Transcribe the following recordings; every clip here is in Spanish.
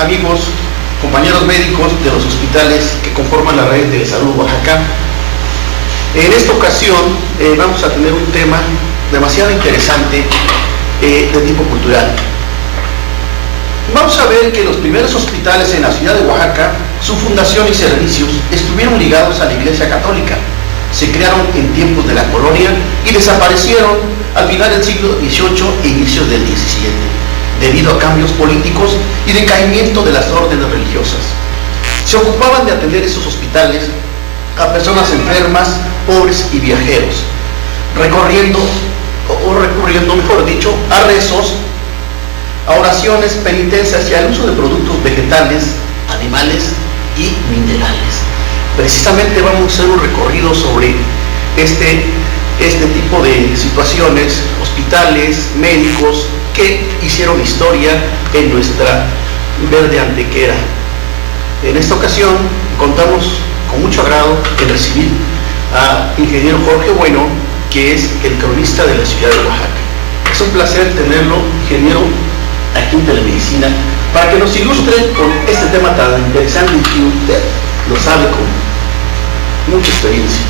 amigos, compañeros médicos de los hospitales que conforman la red de salud Oaxaca. En esta ocasión vamos a tener un tema demasiado interesante de tipo cultural. Vamos a ver que los primeros hospitales en la ciudad de Oaxaca, su fundación y servicios estuvieron ligados a la Iglesia Católica. Se crearon en tiempos de la colonia y desaparecieron al final del siglo XVIII e inicios del XVII, debido a cambios políticos y decaimiento de las órdenes religiosas. Se ocupaban de atender esos hospitales a personas enfermas, pobres y viajeros, recurriendo, mejor dicho, a rezos, a oraciones, penitencias y al uso de productos vegetales, animales y minerales. Precisamente vamos a hacer un recorrido sobre este tipo de situaciones, hospitales, médicos que hicieron historia en nuestra verde Antequera. En esta ocasión contamos con mucho agrado en recibir a ingeniero Jorge Bueno, que es el cronista de la ciudad de Oaxaca. Es un placer tenerlo, ingeniero, aquí en Telemedicina, para que nos ilustre con este tema tan interesante y que usted lo sabe con mucha experiencia.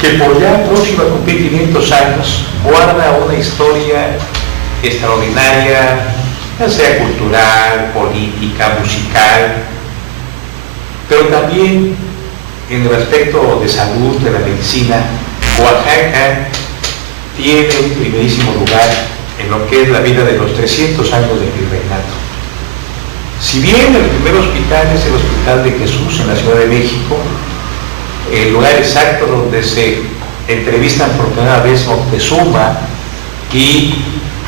Que por ya próximo a cumplir 500 años guarda una historia extraordinaria, ya sea cultural, política, musical, pero también en el aspecto de salud, de la medicina. Oaxaca tiene un primerísimo lugar en lo que es la vida de los 300 años de virreinato. Si bien el primer hospital es el Hospital de Jesús en la Ciudad de México, el lugar exacto donde se entrevistan por primera vez Moctezuma y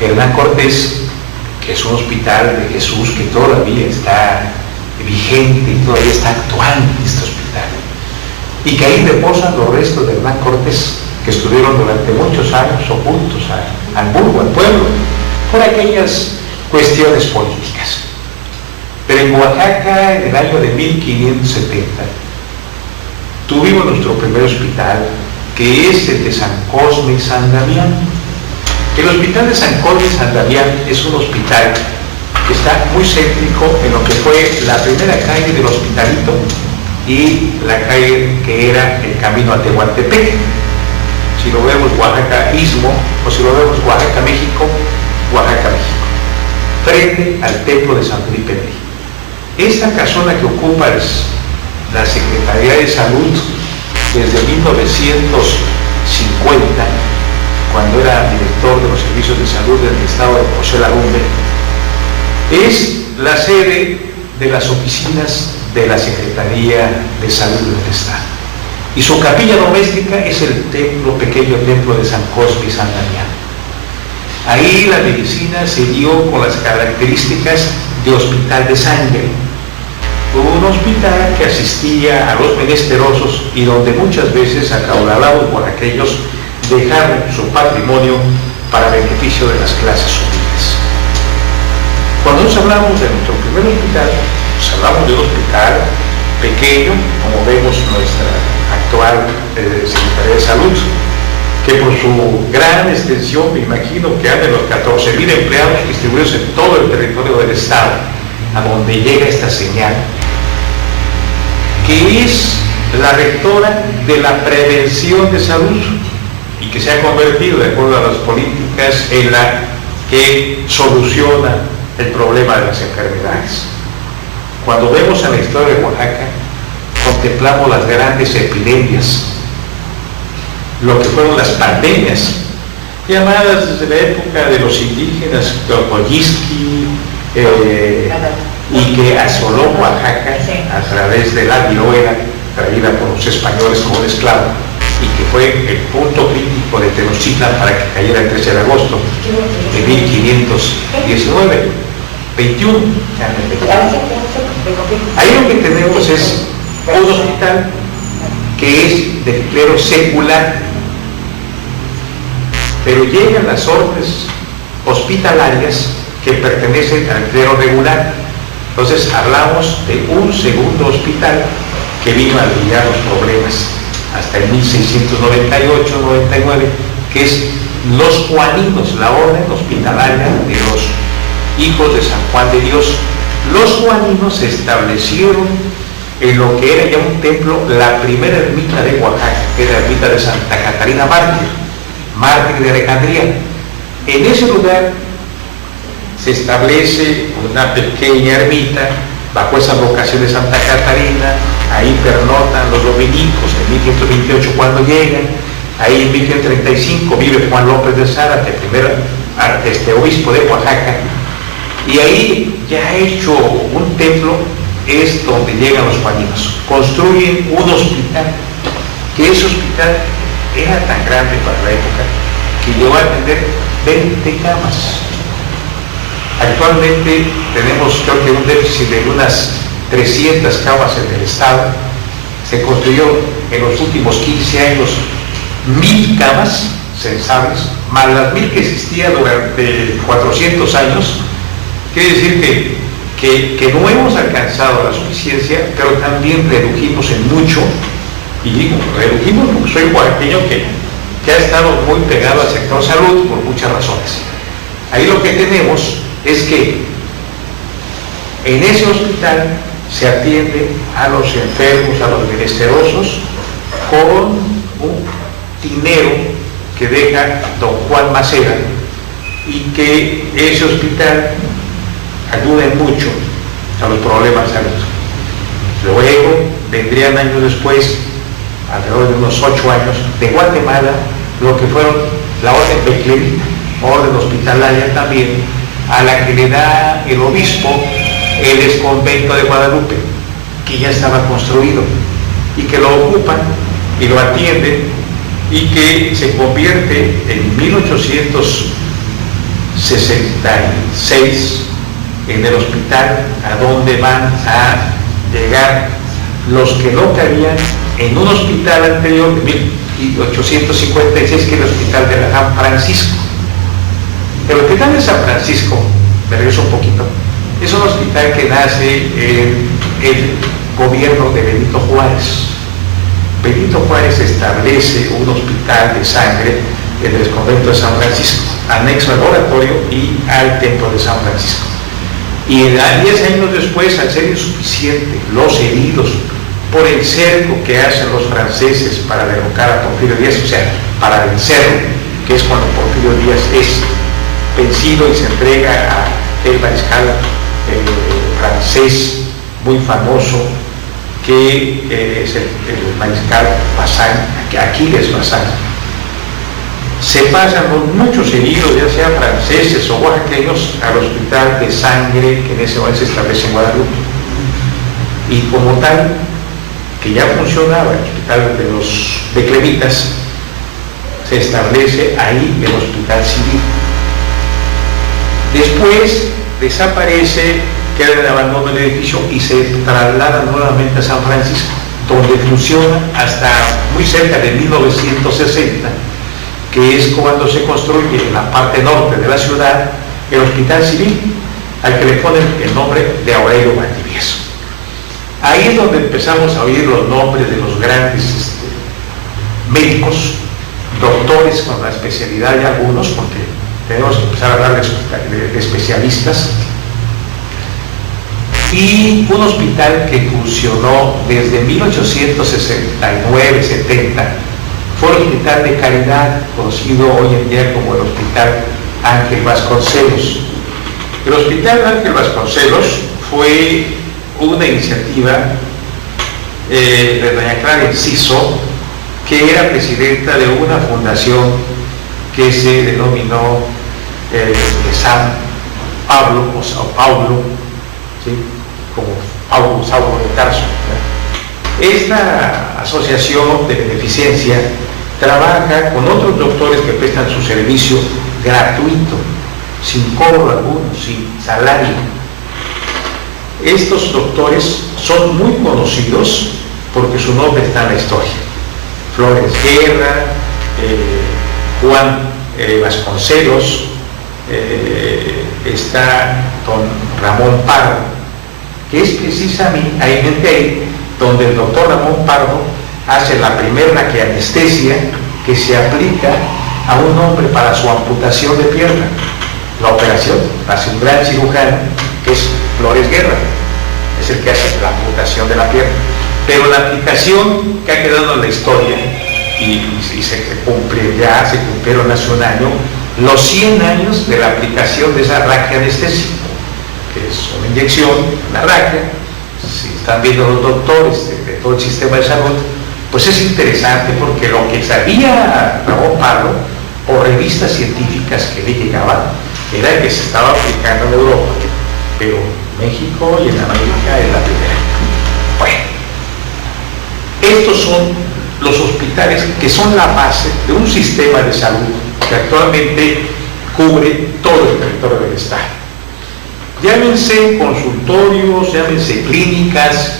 Hernán Cortés, que es un hospital de Jesús que todavía está vigente y todavía está actuando en este hospital, y que ahí reposan los restos de Hernán Cortés, que estuvieron durante muchos años ocultos al vulgo, al pueblo, por aquellas cuestiones políticas. Pero en Oaxaca, en el año de 1570, tuvimos nuestro primer hospital, que es el de San Cosme y San Damián. El hospital de San Cosme y San Damián es un hospital que está muy céntrico en lo que fue la primera calle del Hospitalito y la calle que era el camino a Tehuantepec. Si lo vemos Oaxaca Istmo, o si lo vemos Oaxaca México, Oaxaca México, frente al templo de San Felipe Neri. Esta casona que ocupa la Secretaría de Salud desde 1950, cuando era director de los servicios de salud del estado de José Larumbe, es la sede de las oficinas de la Secretaría de Salud del estado. Y su capilla doméstica es el pequeño templo de San Cosme y San Damián. Ahí la medicina se dio con las características de hospital de sangre. Un hospital que asistía a los menesterosos y donde muchas veces, acaudalados por aquellos, dejaron su patrimonio para beneficio de las clases humildes. Cuando nos hablamos de nuestro primer hospital, pues hablamos de un hospital pequeño, como vemos nuestra actual Secretaría de Salud, que por su gran extensión, me imagino que anda en los 14,000 empleados distribuidos en todo el territorio del estado, a donde llega esta señal, que es la rectora de la prevención de salud y que se ha convertido, de acuerdo a las políticas, en la que soluciona el problema de las enfermedades. Cuando vemos en la historia de Oaxaca, contemplamos las grandes epidemias, lo que fueron las pandemias, llamadas desde la época de los indígenas, Cocoyisqui, y que asoló Oaxaca a través de la viruela traída por los españoles como un esclavo, y que fue el punto crítico de Tenochtitlan para que cayera el 13 de agosto de 1519, 21. Ahí lo que tenemos es un hospital que es del clero secular, pero llegan las órdenes hospitalarias que pertenecen al clero regular. Entonces hablamos de un segundo hospital que vino a aliviar los problemas hasta el 1698-99, que es los Juaninos, la orden hospitalaria de los hijos de San Juan de Dios. Los juaninos se establecieron en lo que era ya un templo, la primera ermita de Oaxaca, que era la ermita de Santa Catarina mártir de Alejandría. En ese lugar se establece una pequeña ermita bajo esa vocación de Santa Catarina. Ahí pernotan los dominicos en 1528 cuando llegan. Ahí en 1535 vive Juan López de Zárate, primer obispo de Oaxaca, y ahí ya hecho un templo es donde llegan los juaninos. Construyen un hospital, que ese hospital era tan grande para la época que llegó a atender 20 camas. Actualmente tenemos, creo que, un déficit de unas 300 camas en el estado. Se construyó en los últimos 15 años 1000 camas censables, más las 1000 que existían durante 400 años. Quiere decir que no hemos alcanzado la suficiencia, pero también redujimos en mucho, y digo, redujimos porque soy oaxaqueño que ha estado muy pegado al sector salud por muchas razones. Ahí lo que tenemos es que en ese hospital se atiende a los enfermos, a los menesterosos, con un dinero que deja don Juan Maceda, y que ese hospital ayuda en mucho a los problemas de salud. Luego vendrían años después, alrededor de unos 8 años, de Guatemala, lo que fueron la orden Beclerita, orden hospitalaria también, a la que le da el obispo el exconvento de Guadalupe, que ya estaba construido, y que lo ocupan y lo atienden, y que se convierte en 1866 en el hospital a donde van a llegar los que no cabían en un hospital anterior de 1856, que es el hospital de San Francisco. El hospital de San Francisco, me regreso un poquito, es un hospital que nace en el gobierno de Benito Juárez. Benito Juárez establece un hospital de sangre en el convento de San Francisco, anexo al oratorio y al templo de San Francisco. Y 10 años después, al ser insuficiente los heridos por el cerco que hacen los franceses para derrocar a Porfirio Díaz, o sea, para vencerlo, que es cuando Porfirio Díaz es vencido y se entrega a el mariscal francés muy famoso, que es el mariscal Bazán, Aquiles Bazán. Se pasan con muchos heridos, ya sean franceses o oaxaqueños, al hospital de sangre que en ese momento se establece en Guadalupe. Y como tal, que ya funcionaba el hospital de los Becleritas, se establece ahí el hospital civil. Después desaparece, queda en abandono el edificio y se traslada nuevamente a San Francisco, donde funciona hasta muy cerca de 1960, que es cuando se construye en la parte norte de la ciudad el hospital civil, al que le ponen el nombre de Aurelio Valdivieso. Ahí es donde empezamos a oír los nombres de los grandes médicos, doctores con la especialidad de algunos, porque tenemos que empezar a hablar de especialistas, y un hospital que funcionó desde 1869-70, fue el Hospital de Caridad, conocido hoy en día como el Hospital Ángel Vasconcelos. El Hospital Ángel Vasconcelos fue una iniciativa de doña Clara Enciso, que era presidenta de una fundación que se denominó de San Pablo o Sao Paulo, ¿sí? Como Paulo, Saulo de Tarso. Esta asociación de beneficencia trabaja con otros doctores que prestan su servicio gratuito, sin cobro alguno, sin salario. Estos doctores son muy conocidos porque su nombre está en la historia. Flores Guerra, Juan Vasconcelos, está don Ramón Pardo, que es precisamente ahí donde el doctor Ramón Pardo hace la primera anestesia que se aplica a un hombre para su amputación de pierna. la operación, hace un gran cirujano, que es Flores Guerra, es el que hace la amputación de la pierna. Pero la aplicación que ha quedado en la historia, y se cumplieron hace un año, los 100 años de la aplicación de esa raquia anestésica, que es una inyección, una raquia. Si están viendo los doctores de todo el sistema de salud, pues es interesante porque lo que sabía Ramón Pardo, por revistas científicas que le llegaban, era que se estaba aplicando en Europa, pero México y en América es la primera. Bueno, estos son los hospitales que son la base de un sistema de salud que actualmente cubre todo el territorio del Estado. Llámense consultorios, llámense clínicas,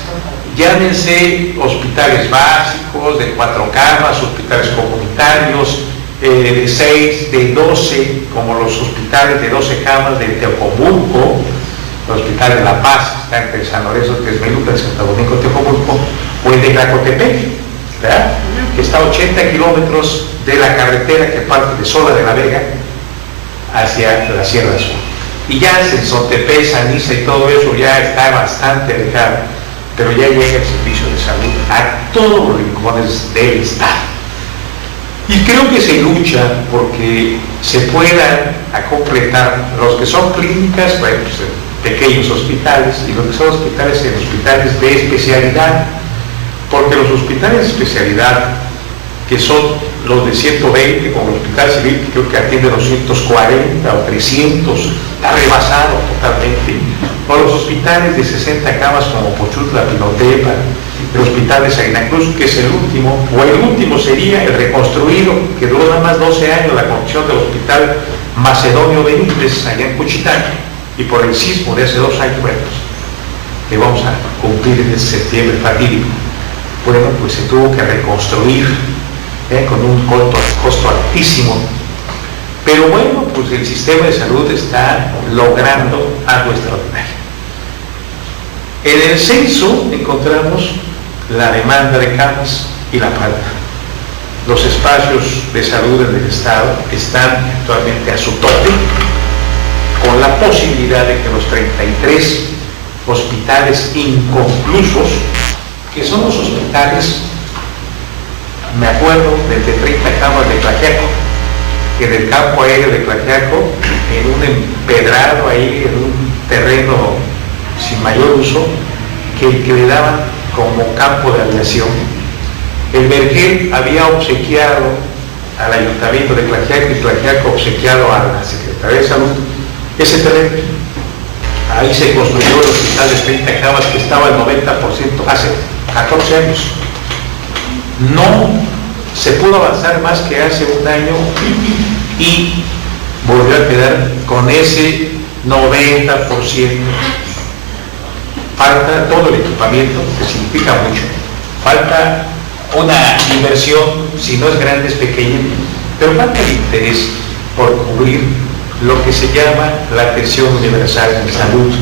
llámense hospitales básicos de 4 camas, hospitales comunitarios, de 6, de 12, como los hospitales de 12 camas de Teocomulco, el Hospital de La Paz, que está entre San Lorenzo, Texmelucan, Santo Domingo, Teocomulco, o el de Tlacotepec, ¿verdad? Que está a 80 kilómetros de la carretera que parte de Sola de la Vega hacia la Sierra Sur. Y ya en Xontepec, San Isa y todo eso ya está bastante alejado, pero ya llega el servicio de salud a todos los rincones del Estado. Y creo que se lucha porque se puedan completar los que son clínicas, bueno, pues, pequeños hospitales, y los que son hospitales en hospitales de especialidad, porque los hospitales de especialidad, que son los de 120, como el Hospital Civil, que creo que atiende 240 o 300, está rebasado totalmente, o los hospitales de 60 camas como Pochutla, Pinotepa, el Hospital de Salina Cruz, que es el último, o el último sería el reconstruido, que duró nada más 12 años, la construcción del Hospital Macedonio Benítez, allá en Cuchitán, y por el sismo de hace 2 años, bueno, pues, que vamos a cumplir en este septiembre fatídico. Bueno, pues se tuvo que reconstruir con un costo altísimo. Pero bueno, pues el sistema de salud está logrando algo extraordinario. En el censo encontramos la demanda de camas y la falta. Los espacios de salud en el Estado están actualmente a su tope, con la posibilidad de que los 33 hospitales inconclusos, que son los hospitales, me acuerdo, desde 30 camas de Tlaxiaco, que del campo aéreo de Tlaxiaco, en un empedrado ahí, en un terreno sin mayor uso, que le daban como campo de aviación. El Vergel había obsequiado al Ayuntamiento de Tlaxiaco y Tlaxiaco obsequiado a la Secretaría de Salud ese terreno. Ahí se construyó el hospital de 30 camas que estaba al 90% hace 14 años. No se pudo avanzar más que hace un año y volvió a quedar con ese 90%. Falta todo el equipamiento, que significa mucho. Falta una inversión, si no es grande, es pequeña, pero falta el interés por cubrir lo que se llama la atención universal en salud.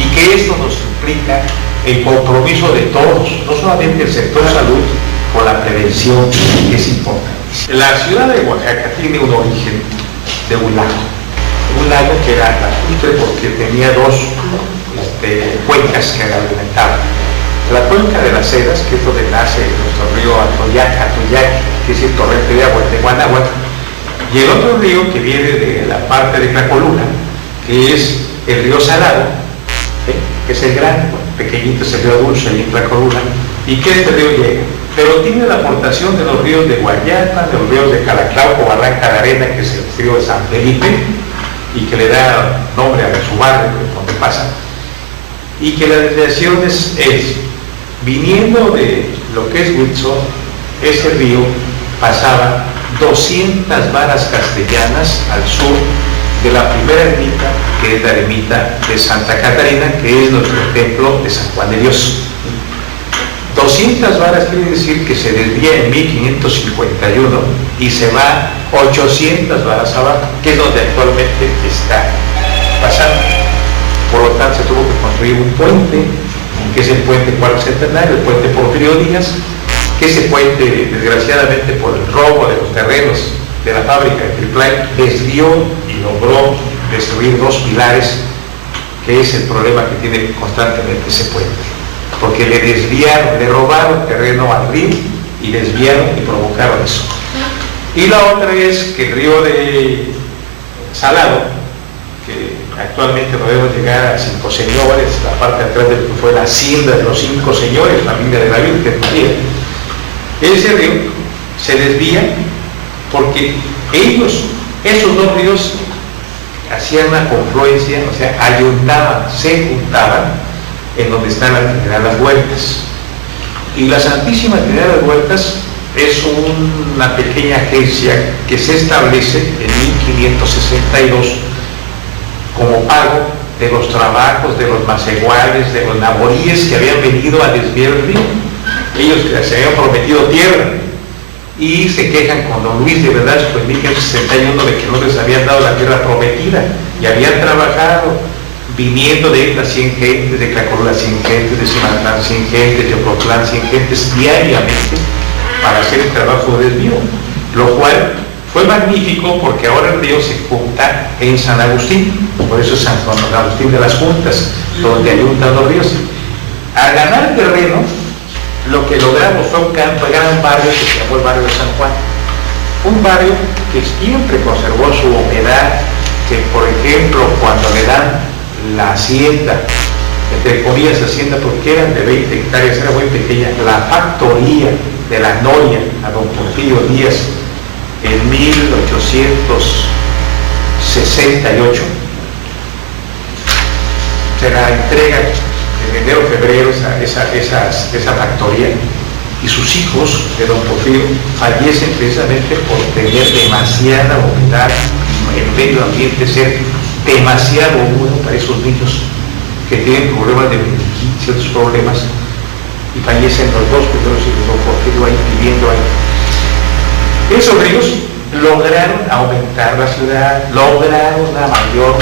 Y que esto nos implica el compromiso de todos, no solamente el sector salud, con la prevención, que es importante. La ciudad de Oaxaca tiene un origen de un lago que era lacustre porque tenía 2 cuencas que alimentaban. La cuenca de las Heras, que es donde nace nuestro río Atoyac, que es el torrente de agua de Guanáhuac, y el otro río que viene de la parte de Tlacolula, que es el río Salado, que es el grande, pequeñito es el río Dulce ahí en Tlacolula, y que este río llega. Pero tiene la aportación de los ríos de Guayapa, de los ríos de Calaclauco, Barranca de Arena, que es el río de San Felipe, y que le da nombre a su barrio, donde pasa. Y que la desviación es, viniendo de lo que es Huitzón, ese río pasaba 200 varas castellanas al sur de la primera ermita, que es la ermita de Santa Catarina, que es nuestro templo de San Juan de Dios. 200 varas quiere decir que se desvía en 1551 y se va 800 varas abajo, que es donde actualmente está pasando. Por lo tanto, se tuvo que construir un puente, que es el puente Cuarto Centenario, el puente Porfirio Díaz, que ese puente, desgraciadamente por el robo de los terrenos de la fábrica de Triplay, desvió y logró destruir dos pilares, que es el problema que tiene constantemente ese puente, porque le desviaron, le robaron terreno al río y desviaron y provocaron eso. Y la otra es que el río de Salado, que actualmente podemos llegar a 5 señores, la parte de atrás de lo que fue la hacienda de los 5 señores, familia de la Virgen María, ese río se desvía porque ellos, esos dos ríos, hacían una confluencia, o sea, se juntaban en donde están la Trinidad de las Huertas. Y la Santísima Trinidad de las Huertas es una pequeña agencia que se establece en 1562 como pago de los trabajos de los maceguales, de los naboríes que habían venido a desviar el río. Ellos se habían prometido tierra y se quejan con don Luis de Velasco en 1561 de que no les habían dado la tierra prometida, y habían trabajado viniendo de las 100 gentes, de Tlacolula 100 gentes, de Cimatlán 100 gentes, de Ocotlán 100 gentes diariamente para hacer el trabajo de desvío, lo cual fue magnífico porque ahora el río se junta en San Agustín, por eso es San Agustín de las Juntas, donde ayuntan los ríos. Al ganar terreno, lo que logramos fue un gran barrio que se llamó el barrio de San Juan, un barrio que siempre conservó su humedad, que por ejemplo cuando le dan la hacienda, entre comillas hacienda porque eran de 20 hectáreas, era muy pequeña, la factoría de la Noria a don Porfirio Díaz en 1868, se la entrega en enero febrero esa factoría, y sus hijos de don Porfirio fallecen precisamente por tener demasiada humedad, el medio ambiente ser demasiado húmedo para esos niños que tienen problemas de meningitis, ciertos problemas, y fallecen los dos primeros hijos de don Porfirio ahí viviendo ahí. Esos ríos lograron aumentar la ciudad, lograron una mayor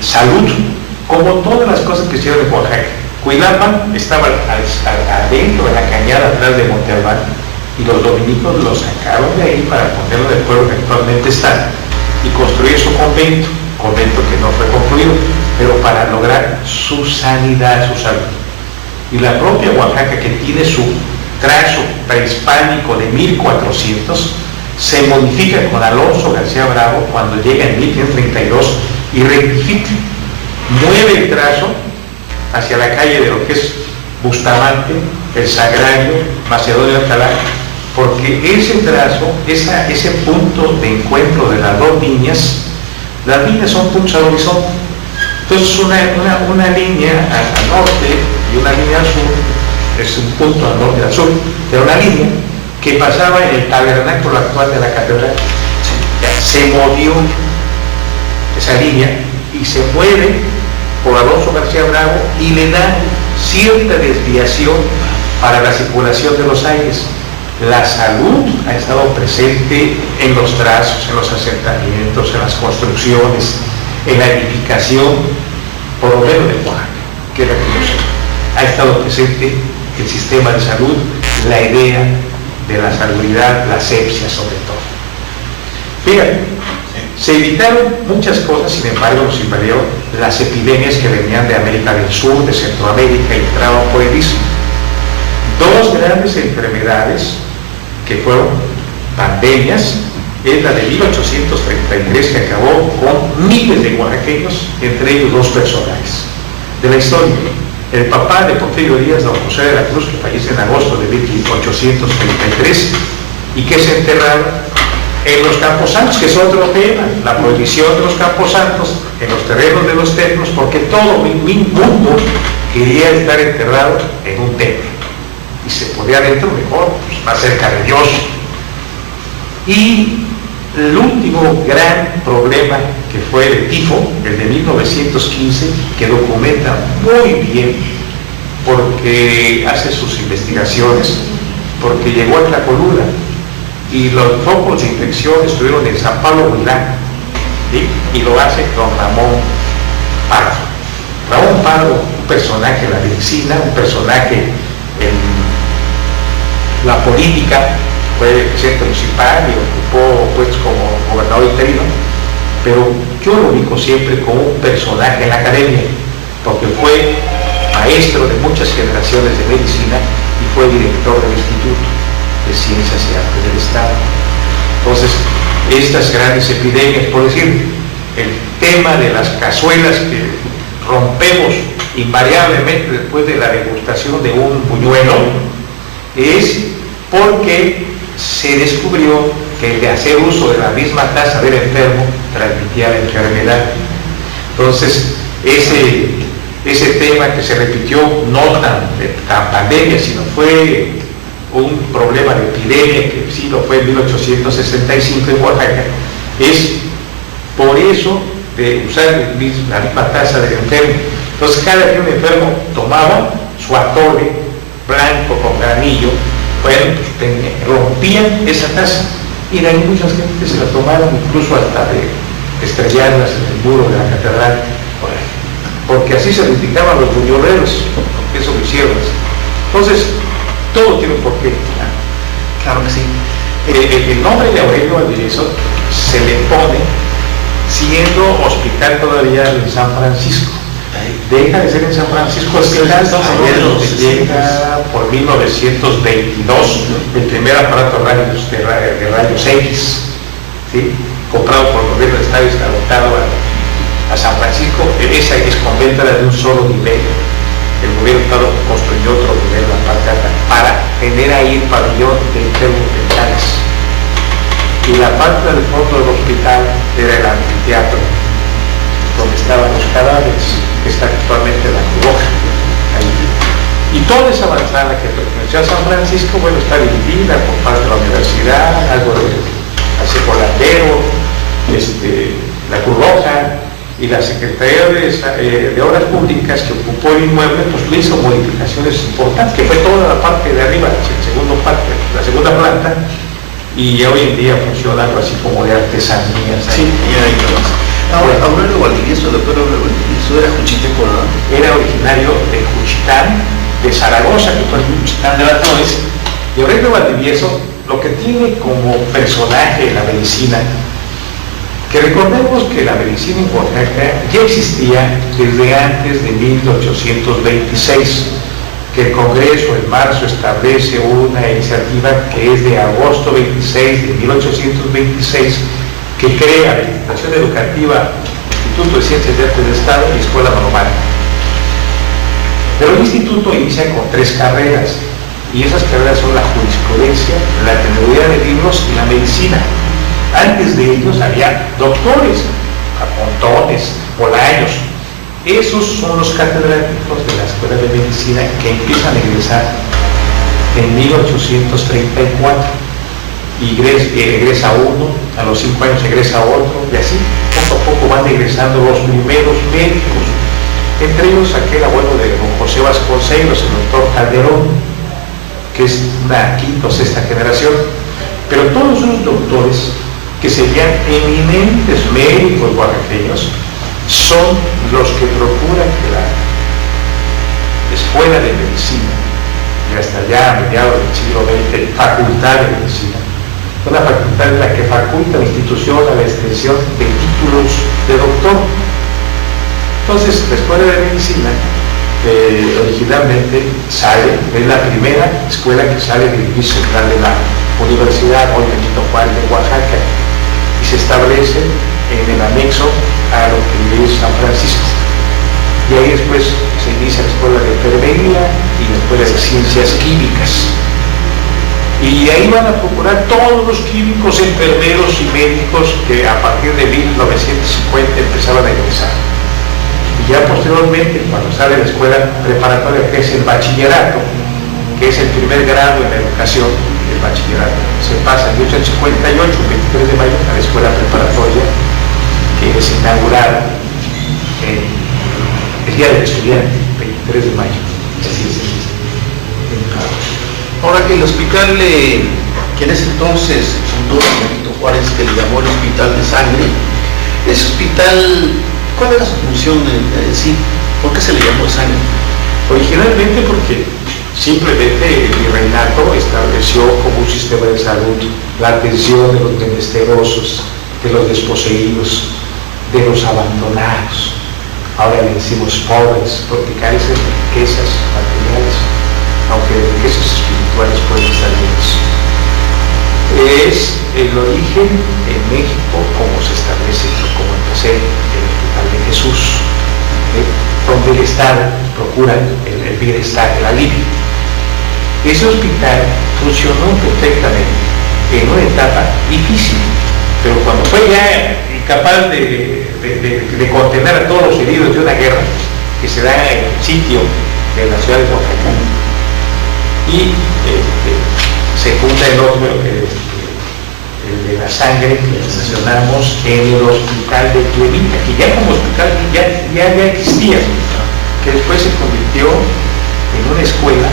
salud, como todas las cosas que hicieron en Oaxaca. Cuilapa estaba adentro de la cañada atrás de Monte Albán, y los dominicos lo sacaron de ahí para ponerlo del pueblo que actualmente está y construir su convento que no fue concluido, pero para lograr su sanidad, su salud. Y la propia Oaxaca, que tiene su trazo prehispánico de 1400, se modifica con Alonso García Bravo cuando llega en 1532 y rectifica, mueve el trazo hacia la calle de lo que es Bustamante, el Sagrario, Macedonio de Alcalá, porque ese trazo, ese punto de encuentro de las dos líneas son puntos al horizonte. Entonces una línea al norte y una línea al sur, es un punto al norte y al sur, era una línea que pasaba en el tabernáculo actual de la catedral. Se movió esa línea y se mueve por Alonso García Bravo y le da cierta desviación para la circulación de los aires. La salud ha estado presente en los trazos, en los asentamientos, en las construcciones, en la edificación, por lo menos de Oaxaca, que es la que yo sé. Ha estado presente el sistema de salud, la idea de la salubridad, la asepsia sobre todo. Fíjate, se evitaron muchas cosas, sin embargo nos invadieron las epidemias que venían de América del Sur, de Centroamérica, y entraban por el istmo. Dos grandes enfermedades que fueron pandemias, es la de 1833, que acabó con miles de oaxaqueños, entre ellos dos personajes de la historia. El papá de Porfirio Díaz, don José de la Cruz, que fallece en agosto de 1833 y que se enterraron en los camposantos, que es otro tema, la prohibición de los camposantos en los terrenos de los templos, porque todo el mundo quería estar enterrado en un templo, y se podía adentro mejor, pues, más cerca de Dios. Y el último gran problema, que fue el tifo, el de 1915, que documenta muy bien, porque hace sus investigaciones, porque llegó a Tlacolula y los focos de infección estuvieron en San Pablo Huilán, ¿sí? Y lo hace don Ramón Pardo. Ramón Pardo, un personaje en la medicina, un personaje en la política, fue presidente municipal y ocupó puestos como gobernador interino, pero yo lo ubico siempre como un personaje en la academia, porque fue maestro de muchas generaciones de medicina y fue director del Instituto de Ciencias y Artes del Estado. Entonces, estas grandes epidemias, por decir, el tema de las cazuelas que rompemos invariablemente después de la degustación de un buñuelo, es porque se descubrió que el de hacer uso de la misma taza del enfermo transmitía la enfermedad. Entonces, ese tema que se repitió no tan pandemia, sino fue un problema de epidemia, que sí lo fue en 1865 en Oaxaca, es por eso de usar la misma taza del enfermo. Entonces, cada que un enfermo tomaba su atole blanco con granillo, bueno, pues rompían esa taza y de ahí muchas gentes se la tomaron, incluso hasta de estrellarlas en el muro de la catedral, porque así se criticaban los buñuelos, porque eso lo hicieron. Entonces, todo tiene un porqué. Claro que sí. El nombre de Aurelio Valdivieso se le pone siendo hospital todavía en San Francisco. Deja de ser en San Francisco Hospital, llega por 1922 el primer aparato de rayos X, ¿sí? Comprado por el gobierno del Estado y adoptado a San Francisco. Esa es con venta de un solo nivel. El gobierno del Estado construyó otro nivel, la parte alta, para tener ahí el pabellón de enfermos mentales. Y la parte del fondo del hospital era el anfiteatro, donde estaban los cadáveres, que está actualmente en la Cruz Roja. Y toda esa manzana que perteneció a San Francisco, bueno, está dividida por parte de la universidad, algo hacia Colandero, la Cruz Roja, y la Secretaría de Obras Públicas, que ocupó el inmueble, pues le hizo modificaciones importantes, que fue toda la parte de arriba, la segunda planta, y hoy en día funciona algo así como de artesanías. Sí, ya hay más. Ahora, Aurelio Valdivieso, el doctor Aurelio Valdivieso era juchiteco, ¿no? Era originario de Juchitán, de Zaragoza, que fue Juchitán de Batoes, y Aurelio Valdivieso lo que tiene como personaje en la medicina, que recordemos que la medicina en Oaxaca ya existía desde antes de 1826, que el Congreso en marzo establece una iniciativa que es de agosto 26 de 1826, que crea la Institución Educativa, Instituto de Ciencias y Artes del Estado y Escuela Normal. Pero el instituto inicia con 3 carreras, y esas carreras son la jurisprudencia, la teoría de libros y la medicina. Antes de ellos había doctores, montones, Bolaños. Esos son los catedráticos de la Escuela de Medicina que empiezan a ingresar en 1834. Y egresa uno, a los 5 años egresa otro, y así poco a poco van egresando los primeros médicos. Entre ellos aquel abuelo de don José Vasconcelos, el doctor Calderón, que es una 5ª o 6ª generación. Pero todos esos doctores, que serían eminentes médicos oaxaqueños, son los que procuran que la Escuela de Medicina, y hasta ya a mediados del siglo XX, Facultad de Medicina, una facultad en la que faculta la institución a la extensión de títulos de doctor. Entonces, la Escuela de Medicina originalmente sale, es la primera escuela que sale del edificio central de la Universidad hoy Benito Juárez de Oaxaca, y se establece en el anexo a lo que es San Francisco. Y ahí después se inicia la Escuela de Enfermería y la Escuela de Ciencias Químicas. Y ahí van a procurar todos los químicos, enfermeros y médicos que a partir de 1950 empezaban a ingresar. Y ya posteriormente, cuando sale la escuela preparatoria, que es el bachillerato, que es el primer grado en la educación, el bachillerato, se pasa en 1858, 23 de mayo, a la escuela preparatoria, que es inaugurada el Día del Estudiante, 23 de mayo. Así es. Ahora que el hospital, que en ese entonces fundó Benito Juárez, que le llamó el Hospital de Sangre, ese hospital, ¿cuál era su función en sí? ¿Por qué se le llamó sangre? Originalmente porque simplemente el virreinato estableció como un sistema de salud la atención de los menesterosos, de los desposeídos, de los abandonados. Ahora le decimos pobres, porque carecen de riquezas materiales, aunque de riquezas espirituales pueden estar llenos. Es el origen en México como se establece, como empecé, el Hospital de Jesús, donde el Estado procura el bienestar, el alivio. Ese hospital funcionó perfectamente en una etapa difícil, pero cuando fue ya incapaz de contener a todos los heridos de una guerra que se da en el sitio de la ciudad de Oaxaca, y se funda el otro, el de la sangre que mencionamos, en el hospital de Clevita, que ya como hospital ya existía, que después se convirtió en una escuela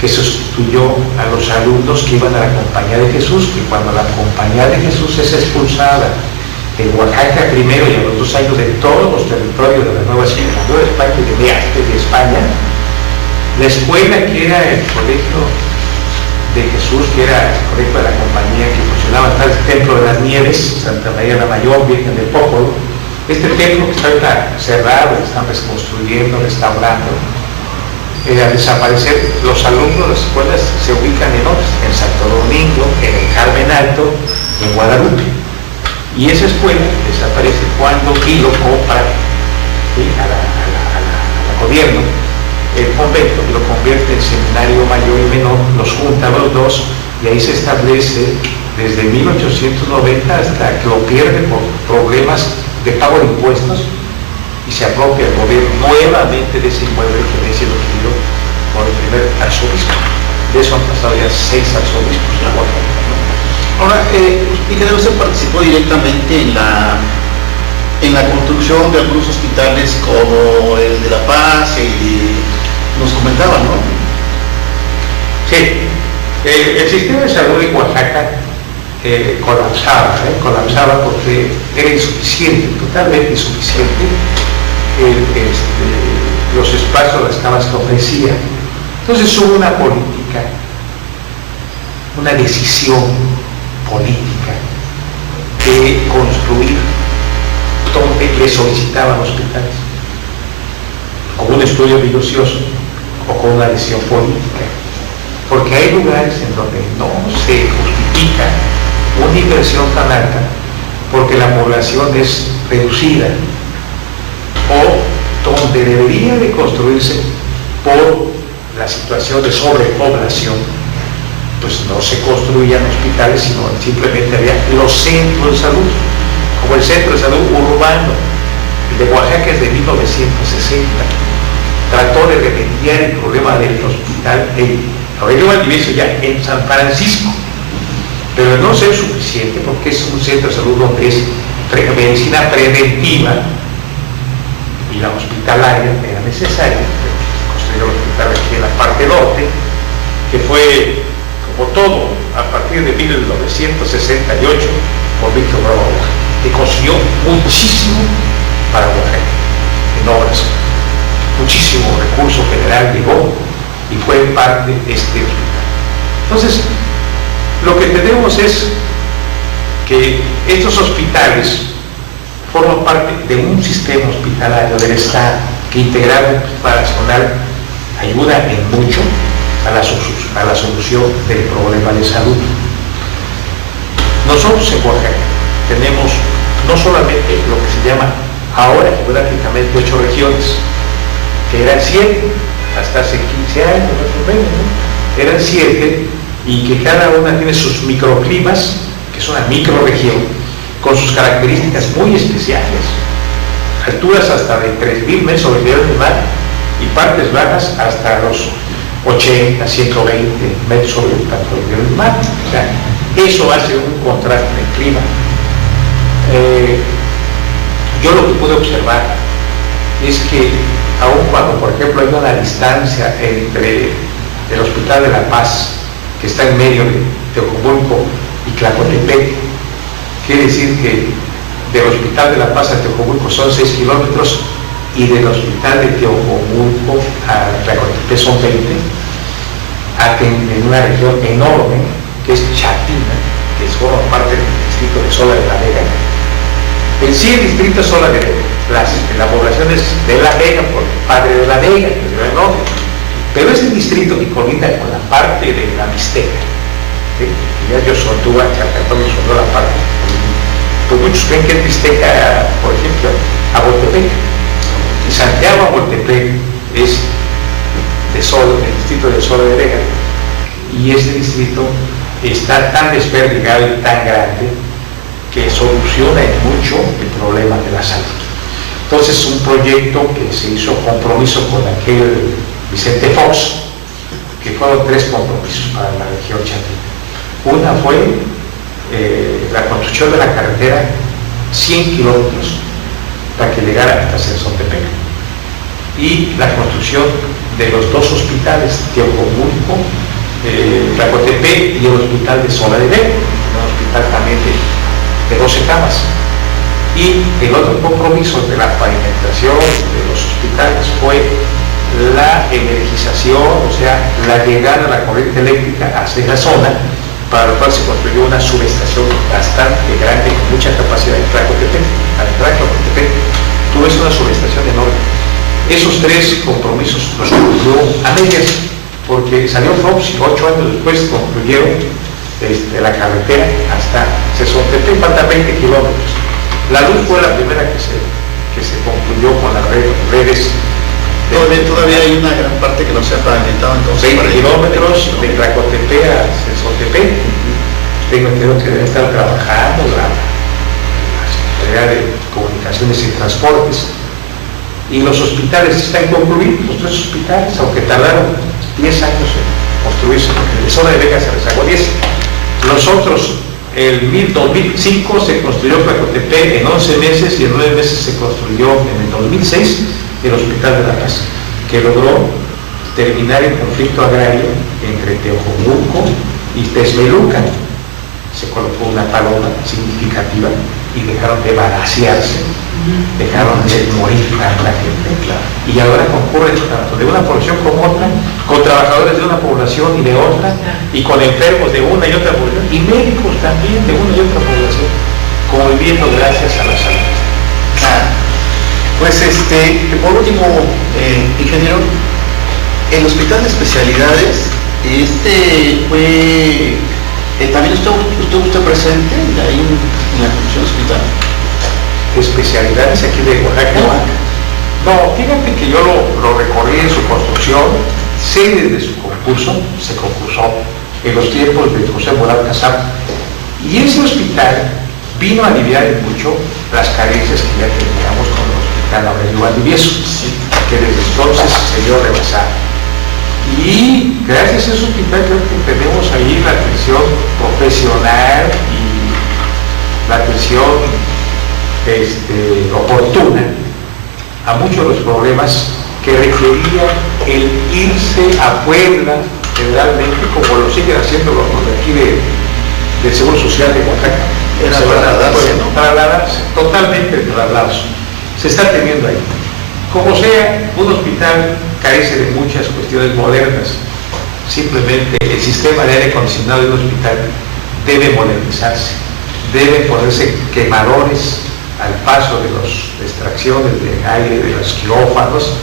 que sustituyó a los alumnos que iban a la Compañía de Jesús, y cuando la Compañía de Jesús es expulsada de Oaxaca primero y a los 2 años de todos los territorios de la Nueva España y de España, la escuela que era el colegio de Jesús, que era el colegio de la Compañía, que funcionaba en el Templo de las Nieves, Santa María la Mayor, Virgen del Popolo, este templo que está ahorita cerrado, están reconstruyendo, restaurando, al desaparecer, los alumnos de las escuelas se ubican en otras, en Santo Domingo, en el Carmen Alto, en Guadalupe. Y esa escuela desaparece cuando Guido compra, ¿sí?, al gobierno el convento, y lo convierte en seminario mayor y menor, los junta a los dos, y ahí se establece desde 1890 hasta que lo pierde por problemas de pago de impuestos, y se apropia el gobierno nuevamente de ese inmueble que había sido adquirido por el primer arzobispo. De eso han pasado ya 6 arzobispos en Oaxaca. Ahora, ingeniero, usted participó directamente en la construcción de algunos hospitales como el de La Paz, y nos comentaba, ¿no? Sí, el sistema de salud de Oaxaca colapsaba porque era insuficiente, totalmente insuficiente, los espacios, las camas que ofrecía. Entonces hubo una política, una decisión política de construir donde le solicitaban hospitales, con un estudio minucioso o con una decisión política, porque hay lugares en donde no se justifica una inversión tan alta porque la población es reducida, o donde debería de construirse por la situación de sobrepoblación, pues no se construían hospitales, sino simplemente había los centros de salud, como el Centro de Salud Urbano, el de Oaxaca es de 1960, trató de remediar el problema del hospital en Aurelio Valdivieso, ya en San Francisco, pero no ser suficiente porque es un centro de salud donde es medicina preventiva y la hospitalaria era necesaria. Se construyó el hospital aquí en la parte norte, que fue como todo a partir de 1968 por Víctor Bravo, que consiguió muchísimo para Oaxaca en obras, muchísimo recurso federal llegó y fue parte de este hospital. Entonces, lo que tenemos es que estos hospitales forman parte de un sistema hospitalario del Estado que integrado para ayuda en mucho a la solución del problema de salud. Nosotros en Oaxaca tenemos no solamente lo que se llama ahora geográficamente 8 regiones, que eran 7 hasta hace 15 años más o menos, ¿no? Eran 7, y que cada una tiene sus microclimas, que es una microrregión, con sus características muy especiales, alturas hasta de 3.000 metros sobre el nivel del mar y partes bajas hasta los 80, 120 metros sobre el nivel del mar. O sea, eso hace un contraste en el clima. Yo lo que pude observar es que aun cuando, por ejemplo, hay una distancia entre el Hospital de La Paz, que está en medio de Teocomulco y Tlacotepec, quiere decir que del Hospital de La Paz a Teocomulco son 6 kilómetros y del Hospital de Teocomulco a Tlacotepec son 20, en una región enorme que es Chapina, que forma parte del distrito de Sola de la Vega. En sí el distrito solo de la población es de La Vega, por padre de La Vega, que es el nombre. Pero ese distrito que colinda con la parte de la Mixteca, ¿sí? Ya yo Sordúa, Chacatón, son la parte. Pues muchos creen que es Mixteca, por ejemplo, a Voltepec. Y Santiago a Voltepec es de Sol, el distrito de Sol de Vega. Y ese distrito está tan desperdigado y tan grande que soluciona en mucho el problema de la salud. Entonces, un proyecto que se hizo compromiso con aquel Vicente Fox, que fueron 3 compromisos para la región chaqueña. Una fue la construcción de la carretera 100 kilómetros para que llegara hasta Sensontepec, y la construcción de los 2 hospitales, Teocomulco, Tlacotepec, y el hospital de Sola de Vega, un hospital también de 12 camas. Y el otro compromiso de la pavimentación de los hospitales fue la energización, o sea, la llegada a la corriente eléctrica hacia la zona, para lo cual se construyó una subestación bastante grande, con mucha capacidad en Tlacotepec. Al entrar a Tlacotepec, tuvo una subestación enorme. Esos 3 compromisos los concluyó a medias, porque salió Fox y 8 años después concluyeron la carretera hasta Sensontepec, faltan 20 kilómetros. La luz fue la primera que se concluyó con las redes. Todavía hay una gran parte que no se ha pavimentado, entonces 20 kilómetros de Tlacotepec a Sensontepec. Tengo entendido que deben estar trabajando la Secretaría de Comunicaciones y Transportes. Y los hospitales están concluidos, los 3 hospitales, aunque tardaron 10 años en construirse, porque de Sola de Vega se rezagó 10. Los otros, el 2005 se construyó Tlacotepec en 11 meses, y en 9 meses se construyó en el 2006 el Hospital de la Paz, que logró terminar el conflicto agrario entre Teocomulco y Texmelucan. Se colocó una paloma significativa y dejaron de balacearse, dejaron de morir a la gente. Y ahora concurre tanto de una población como otra, con trabajadores de una población y de otra, y con enfermos de una y otra población, y médicos también de una y otra población, conviviendo gracias a la salud. Pues por último, ingeniero, el Hospital de Especialidades, fue, también estuvo presente ahí en la construcción del hospital. Especialidades aquí de Oaxaca. No, fíjate que yo lo recorrí en su construcción, sé desde su concurso, se concursó en los tiempos de José Moral Casar, y ese hospital vino a aliviar mucho las carencias que ya teníamos con el Hospital Aurelio Valdivieso, que desde entonces se vio rebasado. Y gracias a ese hospital creo que tenemos ahí la atención profesional y la atención oportuna a muchos de los problemas que requería el irse a Puebla generalmente, como lo siguen haciendo los de aquí del Seguro Social de Oaxaca. Era trasladarse, totalmente trasladarse. Se está teniendo ahí. Como sea, un hospital carece de muchas cuestiones modernas. Simplemente el sistema de aire acondicionado de un hospital debe modernizarse, deben ponerse quemadores al paso de las extracciones de aire de los quirófanos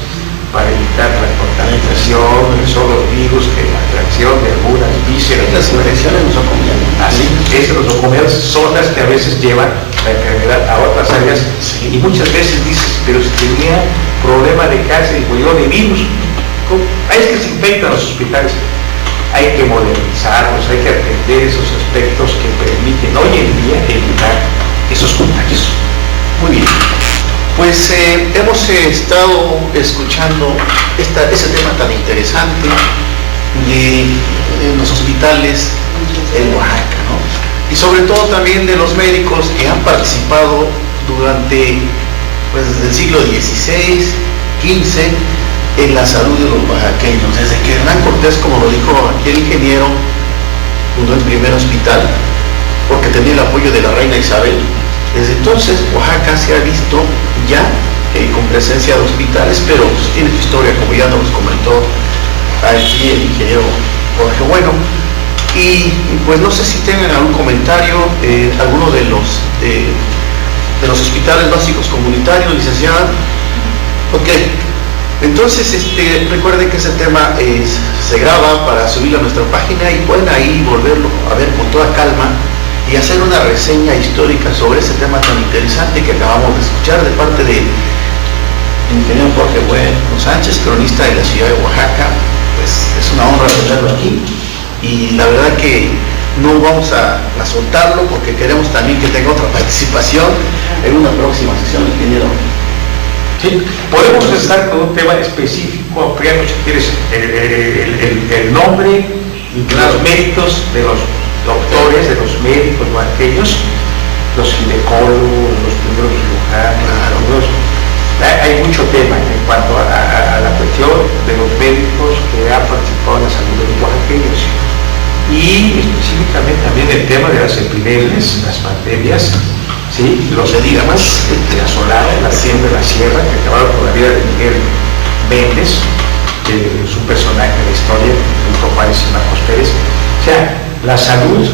para evitar la contaminación, son los virus, que la atracción de algunas vísceras. Las infecciones nosocomiales. Así, esas nosocomiales son las que a veces llevan la enfermedad a otras áreas, y muchas veces dices, pero si tenía problema de cáncer y murió de virus, es que se infectan los hospitales. Hay que modernizarlos, hay que atender esos aspectos que permiten hoy en día evitar esos contagios. Muy bien, pues hemos estado escuchando ese tema tan interesante de los hospitales en Oaxaca, ¿no? Y sobre todo también de los médicos que han participado durante, pues, desde el siglo XVI, XV, en la salud de los oaxaqueños. Desde que Hernán Cortés, como lo dijo aquí el ingeniero, fundó el primer hospital, porque tenía el apoyo de la reina Isabel. Desde entonces Oaxaca se ha visto ya con presencia de hospitales, pero pues, tiene su historia, como ya nos comentó aquí el ingeniero Jorge Bueno. Y pues no sé si tengan algún comentario, alguno de los de los hospitales básicos comunitarios, licenciada. Ok, entonces recuerden que ese tema se graba para subirlo a nuestra página y pueden ahí volverlo a ver con toda calma y hacer una reseña histórica sobre ese tema tan interesante que acabamos de escuchar de parte de ingeniero Jorge Bueno Sánchez, cronista de la ciudad de Oaxaca. Pues es una honra tenerlo aquí y la verdad que no vamos a soltarlo porque queremos también que tenga otra participación en una próxima sesión, ingeniero. Sí, podemos estar con un tema específico, ampliando si quieres el nombre y los méritos de los doctores, de los médicos oaxaqueños, los ginecólogos, los primeros cirujanos. Hay mucho tema en cuanto a la cuestión de los médicos que han participado en la salud de los oaxaqueños y específicamente también el tema de las epidemias, las pandemias, ¿sí? Los enigmas de asolada en la región de la sierra que acabaron con la vida de Miguel Méndez, que es un personaje de la historia, junto a Juárez y Marcos Pérez. O sea, la salud,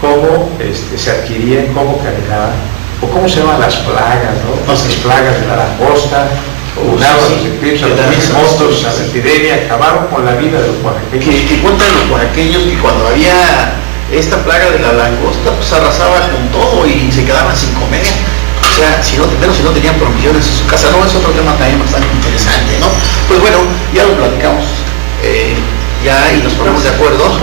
cómo se adquiría, cómo caminaba, o cómo se llaman las plagas, ¿no? Las plagas de la langosta, unados los eclipses, los monstruos, la epidemia, acabaron con la vida de los oaxaqueños. Que cuentan los oaxaqueños que cuando había esta plaga de la langosta, pues arrasaba con todo y se quedaban sin comer. O sea, menos si no tenían provisiones en su casa. No, es otro tema también bastante interesante, ¿no? Pues bueno, ya lo platicamos ya y nos ponemos de acuerdo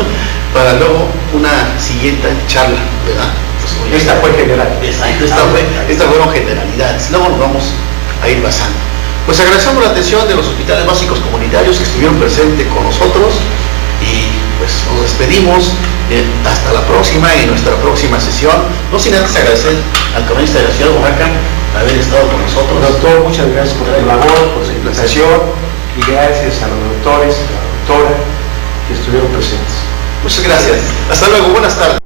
para luego una siguiente charla, ¿verdad? Pues, esta fue general. Esta fueron generalidades. Luego nos vamos a ir basando. Pues agradecemos la atención de los hospitales básicos comunitarios que estuvieron presentes con nosotros y pues nos despedimos hasta la próxima y nuestra próxima sesión. No sin antes agradecer al cronista de la ciudad de Oaxaca haber estado con nosotros. Doctor, muchas gracias por tu labor, por su invitación y gracias a los doctores, a la doctora que estuvieron presentes. Muchas gracias. Hasta luego. Buenas tardes.